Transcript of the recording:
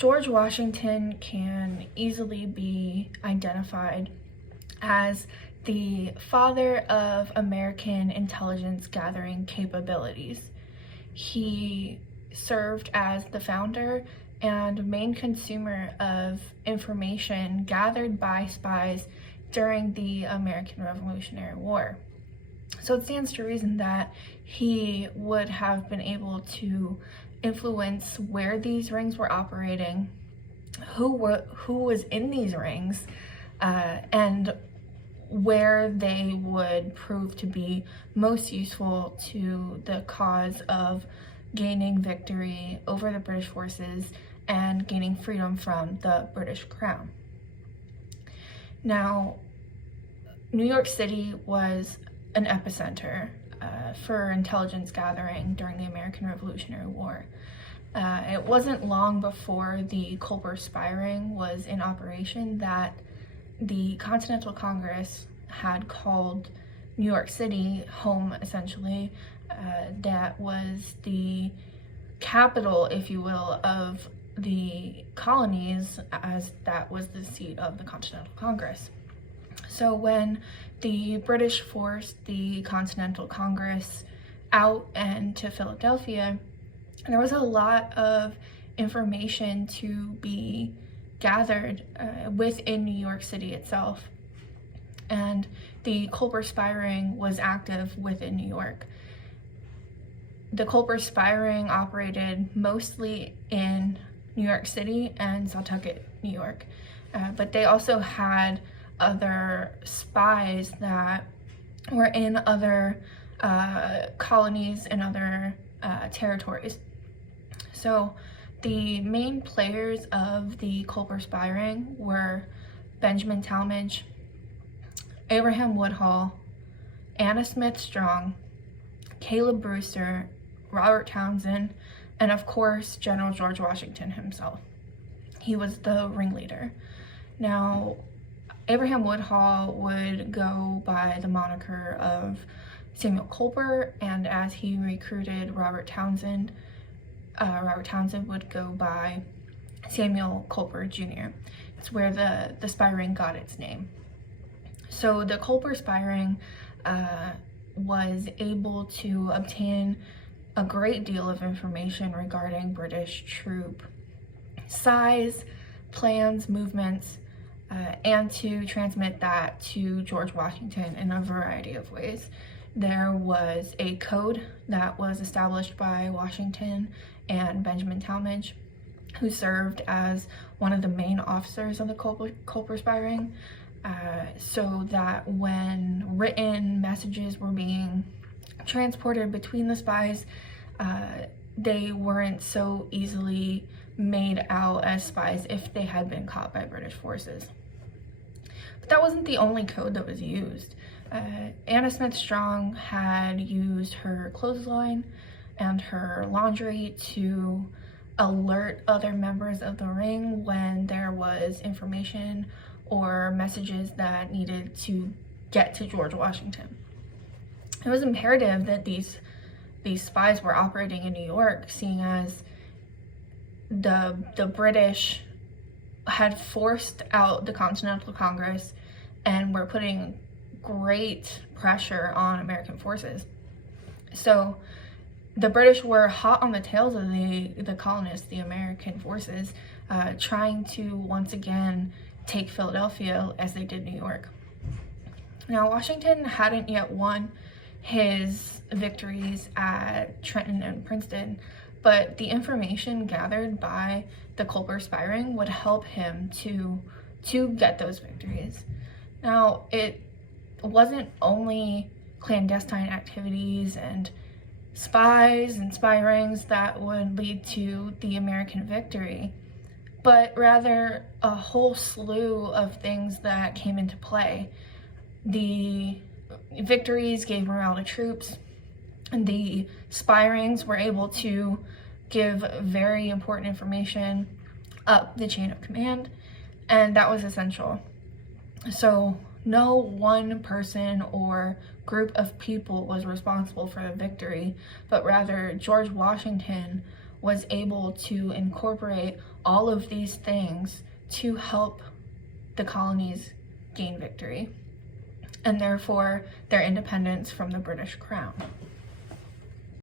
George Washington can easily be identified as the father of American intelligence gathering capabilities. He served as the founder and main consumer of information gathered by spies during the American Revolutionary War. So it stands to reason that he would have been able to influence where these rings were operating, who was in these rings, and where they would prove to be most useful to the cause of gaining victory over the British forces and gaining freedom from the British Crown. Now, New York City was an epicenter for intelligence gathering during the American Revolutionary War. It wasn't long before the Culper Spy Ring was in operation that the Continental Congress had called New York City home, essentially. That was the capital, if you will, of the colonies, as that was the seat of the Continental Congress. So when the British forced the Continental Congress out and to Philadelphia, there was a lot of information to be gathered within New York City itself. And the Culper Spy Ring was active within New York. The Culper Spy Ring operated mostly in New York City and Setauket, New York. But they also had other spies that were in other colonies and other territories. So the main players of the Culper Spy Ring were Benjamin Talmadge, Abraham Woodhull, Anna Smith Strong, Caleb Brewster, Robert Townsend, and of course General George Washington himself. He was the ringleader. Now, Abraham Woodhull would go by the moniker of Samuel Culper, and as he recruited Robert Townsend would go by Samuel Culper Jr. It's where the spy ring got its name. So the Culper Spy Ring was able to obtain a great deal of information regarding British troop size, plans, movements, and to transmit that to George Washington in a variety of ways. There was a code that was established by Washington and Benjamin Talmadge, who served as one of the main officers of the Culper Spy Ring, so that when written messages were being transported between the spies, they weren't so easily made out as spies if they had been caught by British forces. But that wasn't the only code that was used. Anna Smith Strong had used her clothesline and her laundry to alert other members of the ring when there was information or messages that needed to get to George Washington. It was imperative that these spies were operating in New York, seeing as the British had forced out the Continental Congress and were putting great pressure on American forces. So the British were hot on the tails of the colonists, the American forces, trying to once again take Philadelphia as they did New York. Now, Washington hadn't yet won his victories at Trenton and Princeton, but the information gathered by the Culper Spy Ring would help him to get those victories. Now, it wasn't only clandestine activities and spies and spy rings that would lead to the American victory, but rather a whole slew of things that came into play. The victories gave morale to troops, and the spy rings were able to give very important information up the chain of command, and that was essential. So no one person or group of people was responsible for the victory, but rather George Washington was able to incorporate all of these things to help the colonies gain victory, and therefore their independence from the British Crown.